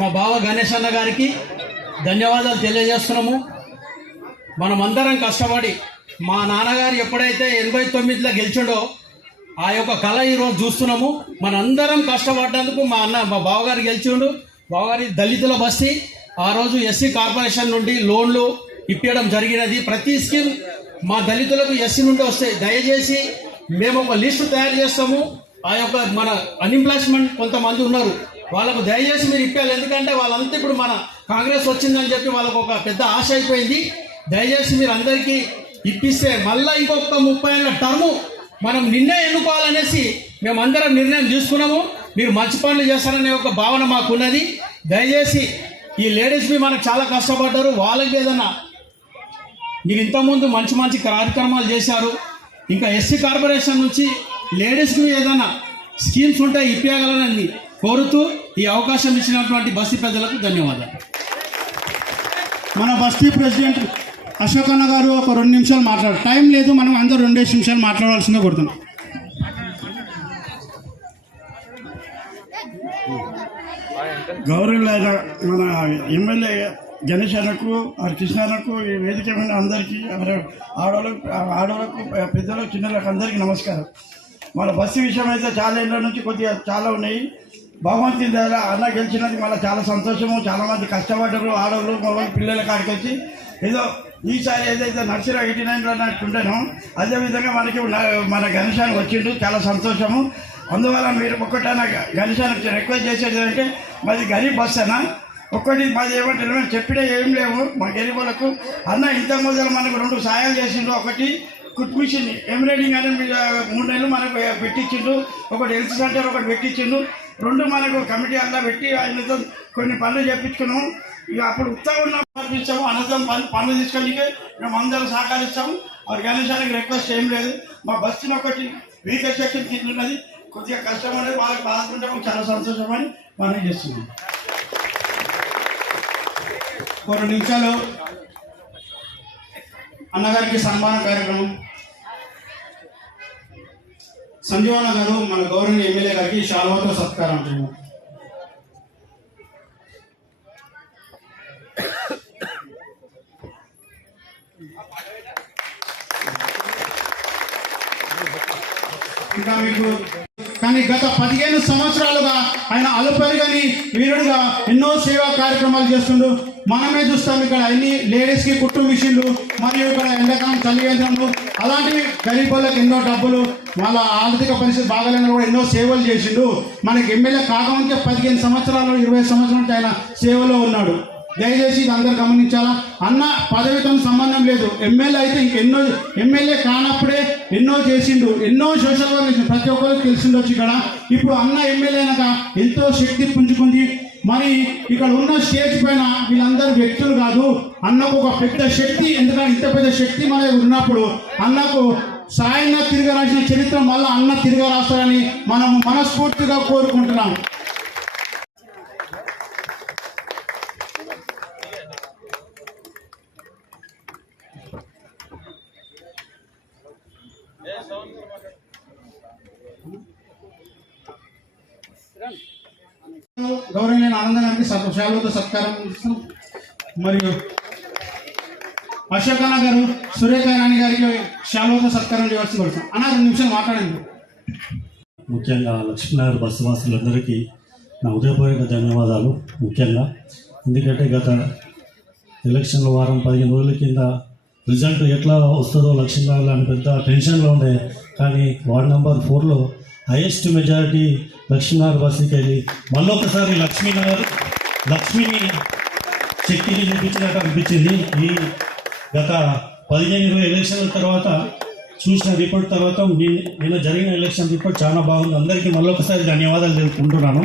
మా బావ గణేష్ అన్న గారికి ధన్యవాదాలు తెలియజేస్తున్నాము. మనమందరం కష్టపడి మా నాన్నగారు ఎప్పుడైతే 89లో గెలిచాడో ఆ యొక్క కళ ఈరోజు చూస్తున్నాము. మనందరం కష్టపడ్డందుకు మా బావగారు గెలిచిండు. బావగారి దళితుల బస్తీ ఆ రోజు ఎస్సీ కార్పొరేషన్ నుండి లోన్లు ఇప్పించడం జరిగినది. ప్రతి స్కీమ్ మా దళితులకు ఎస్సీ నుండి వస్తాయి. దయచేసి మేము ఒక లిస్టు తయారు చేస్తాము. ఆ యొక్క మన అన్ఎంప్లాయ్మెంట్ కొంతమంది ఉన్నారు, వాళ్ళకు దయచేసి మీరు ఇప్పాలి. ఎందుకంటే వాళ్ళంతా ఇప్పుడు మన కాంగ్రెస్ వచ్చిందని చెప్పి వాళ్ళకు ఒక పెద్ద ఆశ అయిపోయింది. దయచేసి మీరు అందరికీ ఇప్పిస్తే మళ్ళీ ఇంకొక 30 ఏళ్ళ టర్ము మనం నిన్నే ఎన్నుకోవాలనేసి మేమందరం నిర్ణయం తీసుకున్నాము. మీరు మంచి పనులు చేస్తారనే ఒక భావన మాకున్నది. దయచేసి ఈ లేడీస్ని మనకు చాలా కష్టపడ్డారు. వాళ్ళకి ఏదన్నా మీరు ఇంతకుముందు మంచి మంచి కార్యక్రమాలు చేశారు. ఇంకా ఎస్సీ కార్పొరేషన్ నుంచి లేడీస్కి ఏదైనా స్కీమ్స్ ఉంటే ఇప్పగలనని కోరుతూ ఈ అవకాశం ఇచ్చినటువంటి బస్తీ ప్రజలకు ధన్యవాదాలు. మన బస్తీ ప్రెసిడెంట్ అశోక్ అన్న గారు ఒక 2 నిమిషాలు మాట్లాడారు. టైం లేదు, మనం అందరూ 2 నిమిషాలు మాట్లాడాల్సిందే కోరుతున్నాం. గౌరవులైన మన ఎమ్మెల్యే గణేష్ అన్నకు, కృష్ణ అన్నకు, ఈ వేదిక మీద అందరికీ, ఆడవాళ్ళకు, పెద్దలకు, చిన్నలకు అందరికీ నమస్కారం. మన బస్సు విషయం అయితే చాలా ఏళ్ళ నుంచి కొద్దిగా చాలా ఉన్నాయి. భగవంతుని దయ అన్న గెలిచినది మళ్ళీ చాలా సంతోషము. చాలామంది కష్టపడ్డారు, ఆడవాళ్ళు, మగవాళ్ళు, పిల్లల కాడికి వచ్చి ఏదో ఈసారి ఏదైతే నర్సరీ 89లో అన్నట్టుండేనో అదేవిధంగా మనకి మన గణేశానికి వచ్చిండు, చాలా సంతోషము. అందువల్ల మీరు ఒక్కటైనా గణేశానికి రిక్వెస్ట్ చేసేది అంటే మాది గరీబ్ బస్ అన్న, ఒక్కటి మాది ఏమంటారు మేము చెప్పినా ఏం లేవు మా గరీబులకు. అన్న ఇంత మొదలు మనకు 2 సాయాలు చేసిండు. ఒకటి కుట్ మిషన్ ఎంబ్రాయిడింగ్ అని 3 నెలలు మనకు పెట్టించిండు. ఒకటి హెల్త్ సెంటర్ ఒకటి పెట్టించిండు. 2 మనకు కమిటీ అంతా పెట్టి ఆయనతో కొన్ని పనులు చేయించుకున్నాము. ఇక అప్పుడు ఉత్సాహం పంపించాము. అనంతరం పనులు తీసుకొని మేము అందరం సహకరిస్తాము. మరి గణేశానికి రిక్వెస్ట్ ఏం లేదు. మా బస్సుని ఒకటి వీకర్ సెక్షన్ కింద ఉన్నది, కొద్దిగా కష్టం అనేది వాళ్ళకి బాధకుంటే చాలా సంతోషమని మనం చేస్తున్నాం. 2 నిమిషాలు అన్నగారికి సన్మాన కార్యక్రమం. సంజీవన్న గారు మన గౌరవనీయ ఎమ్మెల్యే గారికి శాలువాతో సత్కారం అంటున్నాం. ఇంకా మీకు కానీ గత 15 సంవత్సరాలుగా ఆయన అలుపెరగని వీరుడుగా ఎన్నో సేవా కార్యక్రమాలు చేస్తుండు. మనమే చూస్తాం ఇక్కడ అన్ని లేడీస్కి కుట్టు మిషన్లు, మరియు ఇక్కడ ఎండాకాలం చలి కేంద్రంలో అలాంటివి గరీబ్ వాళ్ళకి ఎన్నో డబ్బులు, వాళ్ళ ఆర్థిక పరిస్థితి బాగాలేని కూడా ఎన్నో సేవలు చేసిండు. మనకి ఎమ్మెల్యే కాకముందే 15 సంవత్సరాలు 20 సంవత్సరాలు ఆయన సేవలో ఉన్నాడు. దయచేసి ఇది అందరు గమనించాలా. అన్న పదవితో సంబంధం లేదు. ఎమ్మెల్యే అయితే ఇంకెన్నో, ఎమ్మెల్యే కానప్పుడే ఎన్నో చేసిండు, ఎన్నో సోషల్ వర్క్ చేసిండు. ప్రతి ఒక్కరికి తెలిసిండొచ్చు. ఇక్కడ ఇప్పుడు అన్న ఎమ్మెల్యే అయినాక ఎంతో శక్తి పుంజుకుంది. మరి ఇక్కడ ఉన్న స్టేజ్ పైన వీళ్ళందరూ వ్యక్తులు కాదు, అన్నకు ఒక పెద్ద శక్తి. ఎందుకంటే ఇంత పెద్ద శక్తి మన ఉన్నప్పుడు అన్నకు సాయన్న తిరిగి రాసిన చరిత్ర మళ్ళీ అన్న తిరిగి రాస్తారని మనం మనస్ఫూర్తిగా కోరుకుంటున్నాం. గౌరవనీయ ఆనందం గారికి శాలువాతో సత్కారం ఇస్తాం. మరియు అశోక్ అన్న గారు సురేఖ రాణి గారికి శాలువాతో సత్కారం చేయవలసి కోరుతాం. అన్న 2 నిమిషాలు మాట్లాడండి. ముఖ్యంగా లక్ష్మీనగర్ బస్సు వాసులందరికీ నా ఉదయపూర్వక ధన్యవాదాలు. ముఖ్యంగా ఎందుకంటే గత ఎలక్షన్ల వారం 15 రోజుల కింద రిజల్ట్ ఎట్లా వస్తుందో లక్ష్మీనగర్లో అని పెద్ద టెన్షన్లో ఉండే. కానీ వార్డ్ నెంబర్ 4లో హైయెస్ట్ మెజారిటీ లక్ష్మీనగర్ బస్సుకి వెళ్ళి మళ్ళొకసారి లక్ష్మిని శక్తిని చూపించినట్టు అనిపించింది. ఈ గత 15-20 ఎలక్షన్ల తర్వాత చూసిన రిపోర్ట్ తర్వాత నిన్న జరిగిన ఎలక్షన్ రిపోర్ట్ చాలా బాగుంది. అందరికీ మళ్ళొకసారి ధన్యవాదాలు తెలుపుకుంటున్నాను.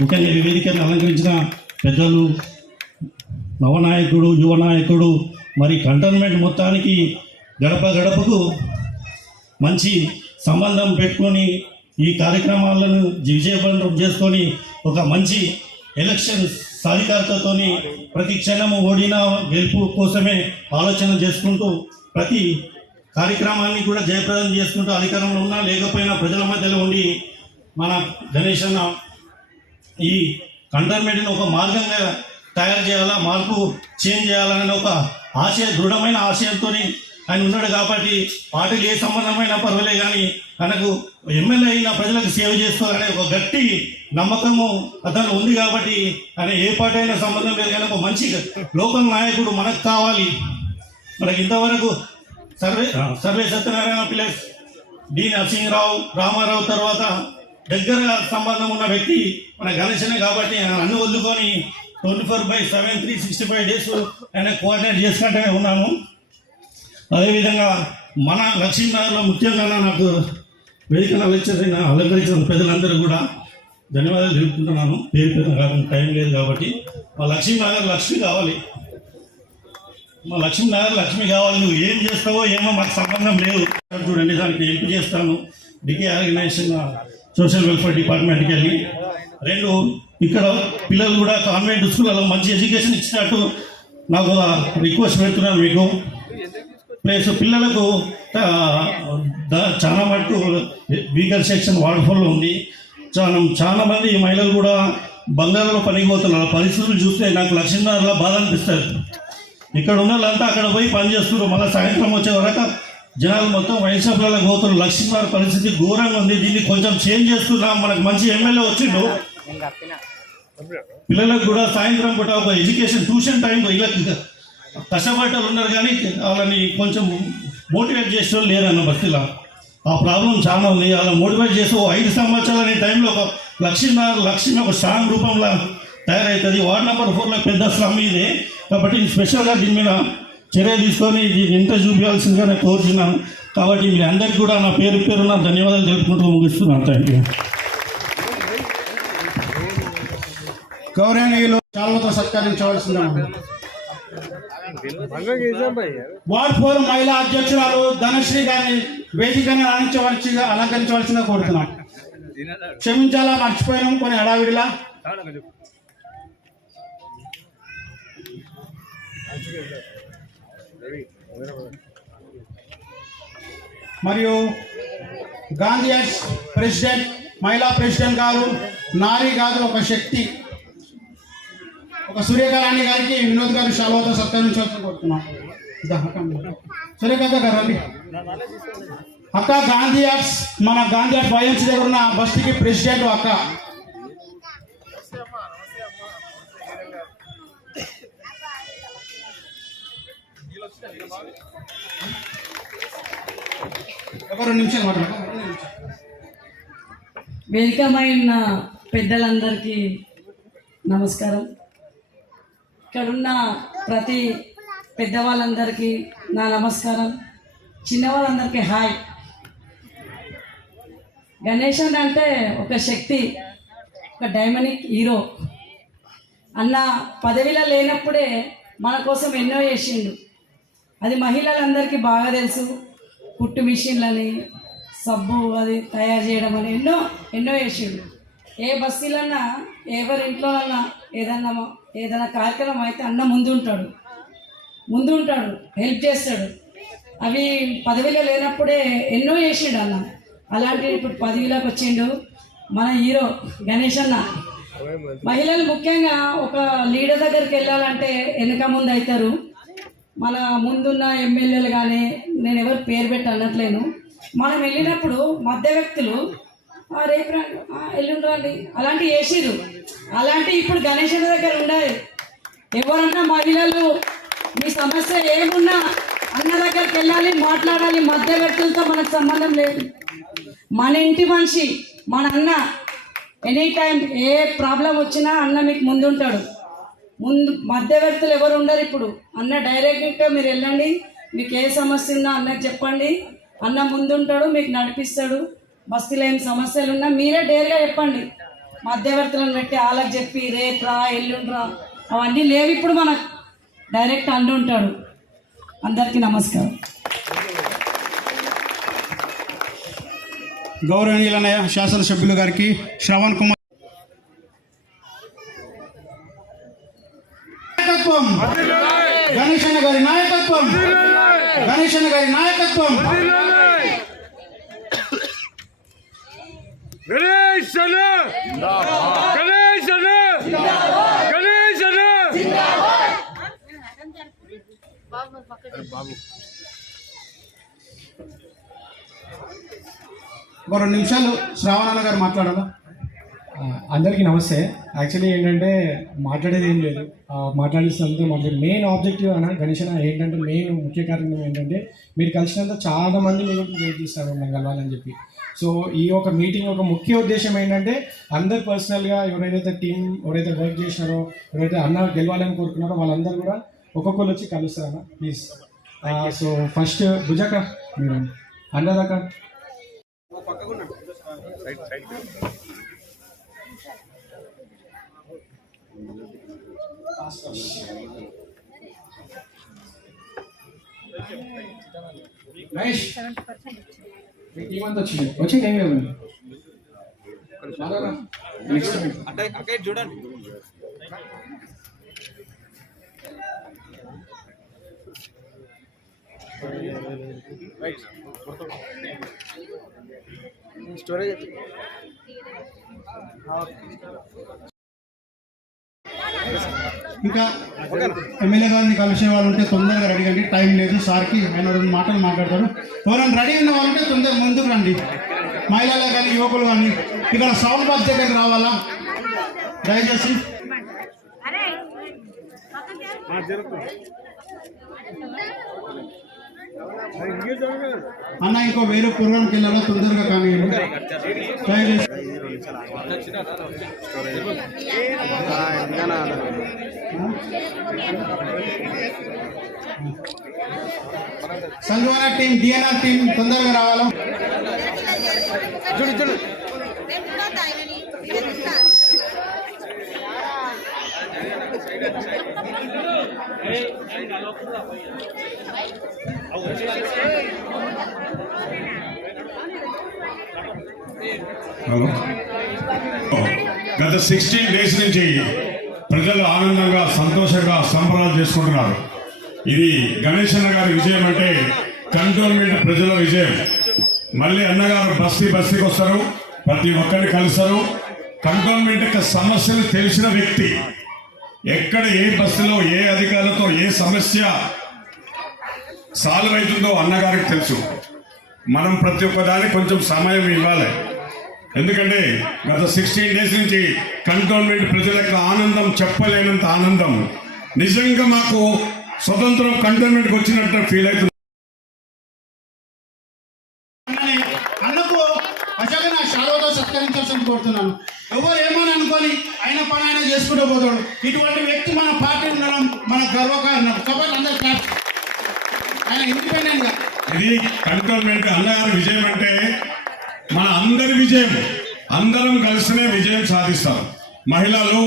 ముఖ్యంగా ఈ వేదికను అలంకరించిన పెద్దలు, నవనాయకుడు, యువ నాయకుడు, మరి కంటోన్మెంట్ మొత్తానికి గడప గడపకు మంచి సంబంధం పెట్టుకొని ఈ కార్యక్రమాలను విజయవంతం చేసుకొని ఒక మంచి ఎలక్షన్ సాధికారతతో ప్రతి క్షణము ఓడిన గెలుపు కోసమే ఆలోచన చేసుకుంటూ ప్రతి కార్యక్రమాన్ని కూడా జయప్రదం చేసుకుంటూ అధికారంలో ఉన్నా లేకపోయినా ప్రజల మధ్యలో ఉండి మన గణేష్ అన్న ఈ కంటోన్మెంట్ని ఒక మార్గంగా తయారు చేయాలా, మార్పు చేంజ్ చేయాలనే ఒక దృఢమైన ఆశయంతో ఆయన ఉన్నాడు. కాబట్టి పార్టీలు ఏ సంబంధమైనా పర్వాలే కానీ ఆయనకు ఎమ్మెల్యే అయిన ప్రజలకు సేవ చేసుకోవాలనే ఒక గట్టి నమ్మకము అతను ఉంది. కాబట్టి ఆయన ఏ పార్టీ అయినా సంబంధం లేదు కానీ ఒక మంచి లోకల్ నాయకుడు మనకు కావాలి. మనకి ఇంతవరకు సర్వే సత్యనారాయణ ప్లస్ డి నరసింహరావు, రామారావు తర్వాత దగ్గరగా సంబంధం ఉన్న వ్యక్తి మన గణేశనే. కాబట్టి ఆయన అన్ని వదులుకొని 24/7 365 డేస్ ఆయన కోఆర్డినేట్ చేసుకుంటూనే ఉన్నాను. అదేవిధంగా మన లక్ష్మీనగర్లో ముఖ్యంగా నాకు వేదికను అలంకరించిన ప్రజలందరూ కూడా ధన్యవాదాలు తెలుపుకుంటున్నాను. పేరు పేరు కాకుండా టైం లేదు కాబట్టి మా లక్ష్మీనగర్ లక్ష్మి కావాలి, మా లక్ష్మీనగర్ లక్ష్మి కావాలి. నువ్వు ఏం చేస్తావో ఏమో మాకు సంబంధం లేదు. చూడండి, దానికి హెల్ప్ చేస్తాను. డికే ఆర్గనైజేషన్ సోషల్ వెల్ఫేర్ డిపార్ట్మెంట్కి వెళ్ళి 2 ఇక్కడ పిల్లలు కూడా కాన్వెంట్ స్కూళ్ళలో మంచి ఎడ్యుకేషన్ ఇచ్చినట్టు నాకు రిక్వెస్ట్ పెడుతున్నాను మీకు. ప్లస్ పిల్లలకు చాలా మటుకు వీకర్ సెక్షన్ వార్డ్ఫుల్లో ఉంది. చాలా మంది మహిళలు కూడా బంగారంలో పనికి పోతున్నారు. పరిస్థితులు చూస్తే నాకు లక్ష్మీనగర్లో బాధ అనిపిస్తుంది. ఇక్కడ ఉన్న వాళ్ళంతా అక్కడ పోయి పని చేస్తున్నారు. మళ్ళీ సాయంత్రం వచ్చే వరకు జనాలు మొత్తం వైన్ షాప్లలో పోతున్నారు. లక్ష్మీనగర్ పరిస్థితి ఘోరంగా ఉంది. దీన్ని కొంచెం చేంజ్ చేస్తున్నాం. మనకు మంచి ఎమ్మెల్యే వచ్చిండు. పిల్లలకు కూడా సాయంత్రం పూట ఒక ఎడ్యుకేషన్ ట్యూషన్ టైం వీళ్ళకి కష్టపడ్డలు ఉన్నారు కానీ వాళ్ళని కొంచెం మోటివేట్ చేసే వాళ్ళు లేరన్న బస్తీలో. ఆ ప్రాబ్లం చాలా ఉంది. అలా మోటివేట్ చేసి 5 సంవత్సరాలు అనే టైంలో ఒక లక్ష్మీ ఒక స్ట్రాంగ్ రూపంలో తయారవుతుంది. వార్డ్ నెంబర్ 4లో పెద్ద స్లమ్ ఇదే. కాబట్టి స్పెషల్గా దీని మీద చర్య తీసుకొని దీన్ని ఎంత చూపించాల్సిందిగా నేను కోరుతున్నాను. కాబట్టి మీ అందరికీ కూడా నా పేరున ధన్యవాదాలు తెలుపుకుంటూ ముగిస్తున్నాను. Thank you. గౌరవనీయులు చాలాతో సత్కరించవలసింది. వార్డ్ 4 మహిళా అధ్యక్షురాలు ధనశ్రీ గారిని వేదికని అలంకరించవలసిందిగా కోరుతున్నాం. క్షమించాలా, మర్చిపోయినాం కొన్ని హడావిడిలా. మరియు గాంధీ ప్రెసిడెంట్, మహిళా ప్రెసిడెంట్ గారు, నారీ గారు ఒక శక్తి, ఒక సూర్యకారాణి గారికి వినోద్ గారు శాలువాతో సత్కరించాల్సి కోరుతున్నాం. సూర్యకాంత గారు రండి. అక్క గాంధీ ఆర్ట్స్, మన గాంధీ ఆర్ట్స్ వైఎంసీ దగ్గర ఉన్న బస్తీకి ప్రెసిడెంట్ అక్క. ఒక 2 నిమిషాలు మాట్లాడతాం. వేదికమైన పెద్దలందరికీ నమస్కారం. ఇక్కడున్న ప్రతి పెద్దవాళ్ళందరికీ నా నమస్కారం. చిన్నవాళ్ళందరికీ హాయ్. గణేశన్ అంటే ఒక శక్తి, ఒక డైనమిక్ హీరో. అన్న పదవిలో లేనప్పుడే మన కోసం ఎన్నో చేసిండు. అది మహిళలందరికీ బాగా తెలుసు. కుట్టు మిషన్లని, సబ్బు అది తయారు చేయడం అని ఎన్నో చేసిండు. ఏ బస్తీలన్నా ఎవరి ఇంట్లోనన్నా ఏదైనా కార్యక్రమం అయితే అన్న ముందు ఉంటాడు, హెల్ప్ చేస్తాడు. అవి పదవిలో లేనప్పుడే ఎన్నో చేసిండు అన్న. అలాంటి ఇప్పుడు పదవిలోకి వచ్చిండు మన హీరో గణేష్ అన్న. మహిళలు ముఖ్యంగా ఒక లీడర్ దగ్గరికి వెళ్ళాలంటే వెనక ముందు అవుతారు. మన ముందున్న ఎమ్మెల్యేలు కానీ, నేను ఎవరు పేరు పెట్టి అనట్లేను, మనం వెళ్ళినప్పుడు మధ్య వ్యక్తులు రేపు రండి, ఎల్లుండి రండి అలాంటివి వేసిరు. అలాంటి ఇప్పుడు గణేష్ దగ్గర ఉండాలి. ఎవరన్నా మహిళలు మీ సమస్య ఏమున్నా అన్న దగ్గరికి వెళ్ళాలి, మాట్లాడాలి. మధ్య వ్యక్తులతో మనకు సంబంధం లేదు. మన ఇంటి మనిషి మన అన్న. ఎనీ టైం ఏ ప్రాబ్లం వచ్చినా అన్న మీకు ముందుంటాడు. మధ్య వ్యక్తులు ఎవరు ఉండరు. ఇప్పుడు అన్న డైరెక్ట్గా మీరు వెళ్ళండి, మీకు ఏ సమస్య ఉన్నా అన్నకు చెప్పండి, అన్న ముందుంటాడు, మీకు నడిపిస్తాడు. బస్తీలో ఏం సమస్యలు ఉన్నా మీరే డేర్గా చెప్పండి. మధ్యవర్తులను పెట్టి వాళ్ళకి చెప్పి రేపు రా ఎల్లుండి రా అవన్నీ లేవు. ఇప్పుడు మనకు డైరెక్ట్ అండు ఉంటాడు. అందరికీ నమస్కారం. గౌరవనీయులైన శాసనసభ్యులు గారికి, శ్రవణ్ కుమార్ నాయకత్వం, గణేశన్న గారి నాయకత్వం, గణేశన్న గారి నాయకత్వం. గణేశన్న మరో 2 నిమిషాలు శ్రావణ గారు మాట్లాడాలా? అందరికీ నమస్తే. యాక్చువల్లీ ఏంటంటే మాట్లాడేది ఏం లేదు, మాట్లాడిస్తుంటే మాట్లాడే మెయిన్ ఆబ్జెక్టివ్ అన్న గణేష్ అన్న ఏంటంటే మెయిన్ ముఖ్య కారణం ఏంటంటే మీరు కలిసినంత చాలా మంది మీరు వెయిట్ చేస్తారు మేము కలవాలని చెప్పి. సో ఈ ఒక మీటింగ్ ఒక ముఖ్య ఉద్దేశం ఏంటంటే అందరు పర్సనల్గా ఎవరైతే టీం ఎవరైతే వర్క్ చేసినారో ఎవరైతే అన్న గెలవాలని కోరుకున్నారో వాళ్ళందరూ కూడా ఒక్కొక్కరు వచ్చి కలుస్తారన్న ప్లీజ్. సో ఫస్ట్ భుజక మీరు అన్నదాకా మహేష్ మీ టీం అంతా వచ్చి టైం ఇవ్వండి. నెక్స్ట్ చూడండి. స్టోరేజ్ ఇంకా ఎమ్మెల్యే గారిని కలిసే వాళ్ళు ఉంటే తొందరగా రెడీ కండి, టైం లేదు సార్కి. ఆయన 2 మాటలు మాట్లాడతాడు. ఎవరైనా రెడీ ఉన్న వాళ్ళంటే తొందరగా ముందుకు రండి, మహిళలే కానీ యువకులు కానీ. ఇక్కడ సౌండ్ బాక్స్ దగ్గరికి రావాలా దయచేసి. అన్న ఇంకో వేరే ప్రోగ్రామ్కి వెళ్ళాలా, తొందరగా కానీ దయచేసి. సంజీవన టీం డిఎన్ఆర్ టీం తొందరగా రావాలా. హలో, గత 16 days నుంచి ప్రజలు ఆనందంగా సంతోషంగా సంబరాలు చేసుకుంటున్నారు. ఇది గణేష్ అన్న గారి విజయం అంటే కంటోన్మెంట్ ప్రజల విజయం. మళ్ళీ అన్నగారు బస్తీకి వస్తారు, ప్రతి ఒక్కరిని కలుస్తారు. కంటోన్మెంట్ యొక్క సమస్యలు తెలిసిన వ్యక్తి. ఎక్కడ ఏ బస్సులో ఏ అధికారులతో ఏ సమస్య సాల్వ్ అవుతుందో అన్నగారికి తెలుసు. మనం ప్రతి ఒక్కదానికి కొంచెం సమయం ఇవ్వాలి. ఎందుకంటే గత 16 days నుంచి కంటోన్మెంట్ ప్రజలకు ఆనందం చెప్పలేనంత ఆనందం. నిజంగా మాకు స్వతంత్రం కంటోన్మెంట్కి వచ్చినట్టు ఫీల్ అవుతుంది. అన్నకు అశోక నా శాలువతో సత్కరించాల్సింది కోరుతున్నాను. ఎవరు ఏమని అనుకొని ఆయన పని ఆయన చేసుకుంటూ పోతాడు. ఇటువంటి వ్యక్తి మన పార్టీ ఉండడం మన గర్వకారణం. కాబట్టి అందరు ఆయన ఇండిపెండెంట్ గా. ఇది కంటోన్మెంట్ అన్నగారి విజయం అంటే మన అందరి విజయం. అందరం కలిసినే విజయం సాధిస్తాం. మహిళలు,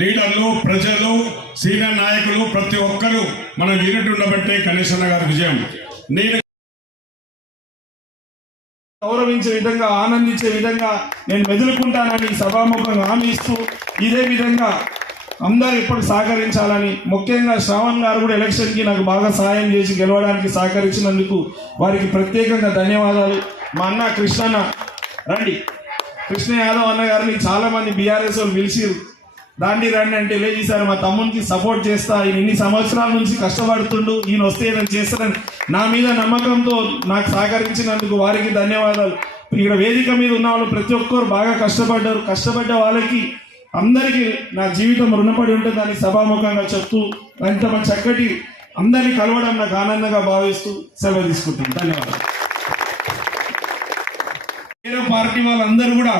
లీడర్లు, ప్రజలు, సీనియర్ నాయకులు ప్రతి ఒక్కరూ మనం యూనిట్ ఉండబట్టే గణేష్ అన్న గారి విజయం. నేను గౌరవించే విధంగా ఆనందించే విధంగా నేను మెదులుకుంటానని సభాముఖంగా హామీ ఇస్తూ ఇదే విధంగా అందరూ ఇప్పుడు సహకరించాలని, ముఖ్యంగా శ్రావణ్ గారు కూడా ఎలక్షన్కి నాకు బాగా సహాయం చేసి గెలవడానికి సహకరించినందుకు వారికి ప్రత్యేకంగా ధన్యవాదాలు. మా అన్న కృష్ణన్న రండి, కృష్ణ యాదవ్ అన్న గారిని చాలామంది బీఆర్ఎస్ వాళ్ళు పిలిచిరు, దాండి రండి అంటే లేచారు. మా తమ్మునికి సపోర్ట్ చేస్తా, ఈయన ఇన్ని సంవత్సరాల నుంచి కష్టపడుతుండు, ఈయన వస్తే నేను చేస్తానని నా మీద నమ్మకంతో నాకు సహకరించినందుకు వారికి ధన్యవాదాలు. ఇక్కడ వేదిక మీద ఉన్న వాళ్ళు ప్రతి ఒక్కరు బాగా కష్టపడ్డారు. కష్టపడ్డ వాళ్ళకి అందరికీ నా జీవితం రుణపడి ఉంటుందని సభాముఖంగా చెప్తూ ఇంత మంచి చక్కటి అందరినీ కలవడం నాకు ఆనందంగా భావిస్తూ సెలవు తీసుకుంటాను. ధన్యవాదాలు. వేరే పార్టీ వాళ్ళందరూ కూడా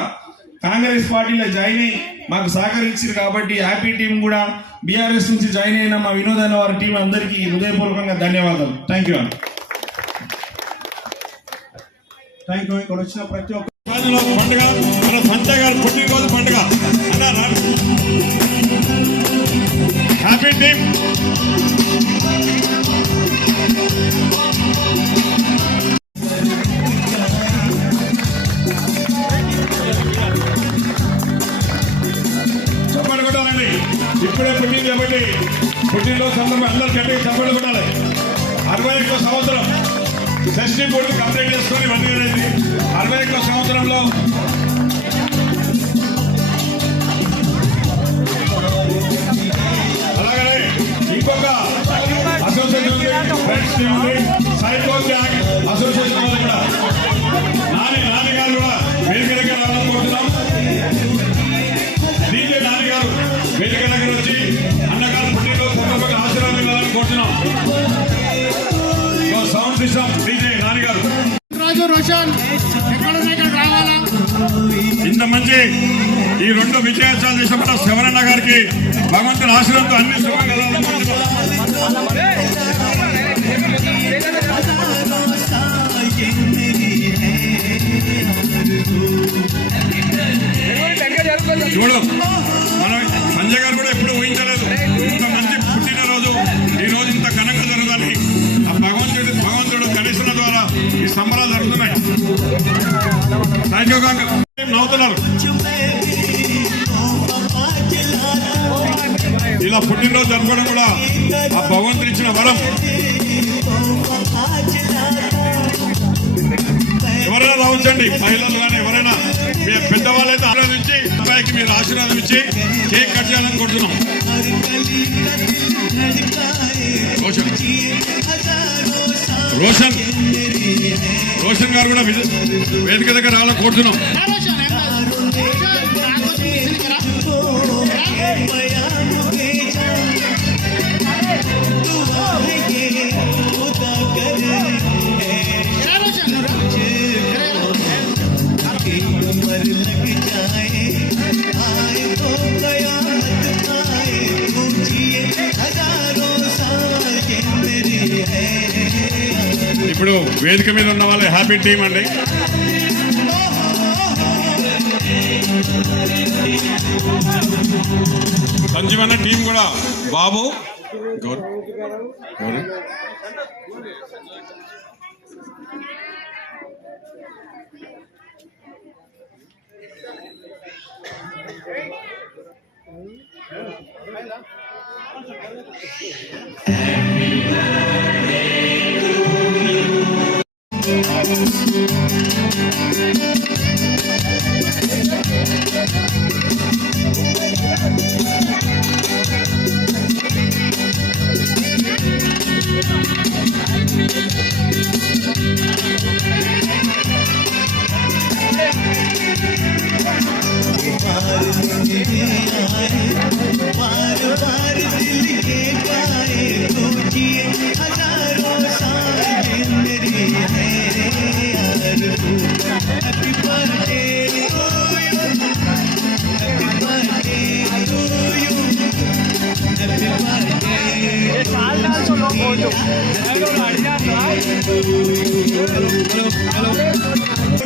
కాంగ్రెస్ పార్టీలో జాయిన్ అయ్యి మాకు సహకరించారు కాబట్టి హ్యాపీ టీం కూడా బీఆర్ఎస్ నుంచి జాయిన్ అయిన మా వినోద్ అన్న వారి టీం అందరికీ హృదయపూర్వకంగా ధన్యవాదాలు. Thank you. ఇక్కడ వచ్చిన ప్రతి ఒక్క పండుగ మన సంజయ్ గారు పుట్టినరోజు పండుగ. Happy team. చెప్పండి కొట్టాలండి. ఇప్పుడే పుట్టింది కాబట్టి పుట్టినరోజు సందర్భంగా అందరూ గట్టిగా చెప్పండి కొట్టాలి. 61వ సంవత్సరం షష్ఠి పూర్తి కంప్లీట్ చేసుకొని 1 year అయింది. 61వ సంవత్సరంలో అలాగనే ఇంకొక అసోసియేషన్ వేదిక దగ్గర వచ్చి అన్నగారు పుట్టినరోజు సందర్భంగా ఆశీర్వాదం ఇవ్వాలని కోరుతున్నాం. సౌండ్ సిస్టమ్ డీజే నాని గారు. ఇంత మంచి ఈ రెండు విజయోత్సవాలు చేసిన శివరన్న గారికి భగవంతుని ఆశీర్వాదంతో అన్ని శుభంగా చూడు. మనం సంజయ్ గారు కూడా ఎప్పుడు ఊహించలేదు ఇంత మంచి పుట్టినరోజు ఈ రోజు ఇంత ఘనంగా జరుగుతుంది. ఆ భగవంతుడు గణేశుల ద్వారా ఈ సంబరాలు జరుగుతున్నాయి. Thank you. నవ్వుతున్నారు. ఇలా పుట్టినరోజు జరుపుకోవడం కూడా ఆ భగవంతుడు ఇచ్చిన వరం. ఎవరైనా రావచ్చండి, మహిళలు కానీ ఎవరైనా పెద్దవాళ్ళైతే ఆశీర్వదించి అబ్బాయికి మీరు ఆశీర్వాదం ఇచ్చి కేక్ కట్ చేయాలని కోరుతున్నాం. రోషన్ గారు కూడా వేదిక దగ్గర రావాలని కోరుతున్నాం. ఇప్పుడు వేదిక మీద ఉన్న వాళ్ళే హ్యాపీ టీమ్ అండి. సంజీవన్న టీం కూడా బాబు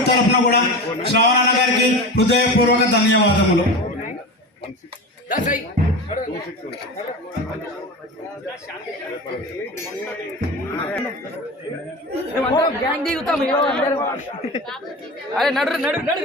తరఫున కూడా శ్రావణ గారికి హృదయపూర్వక ధన్యవాదములు. అరే నడు నడు నడు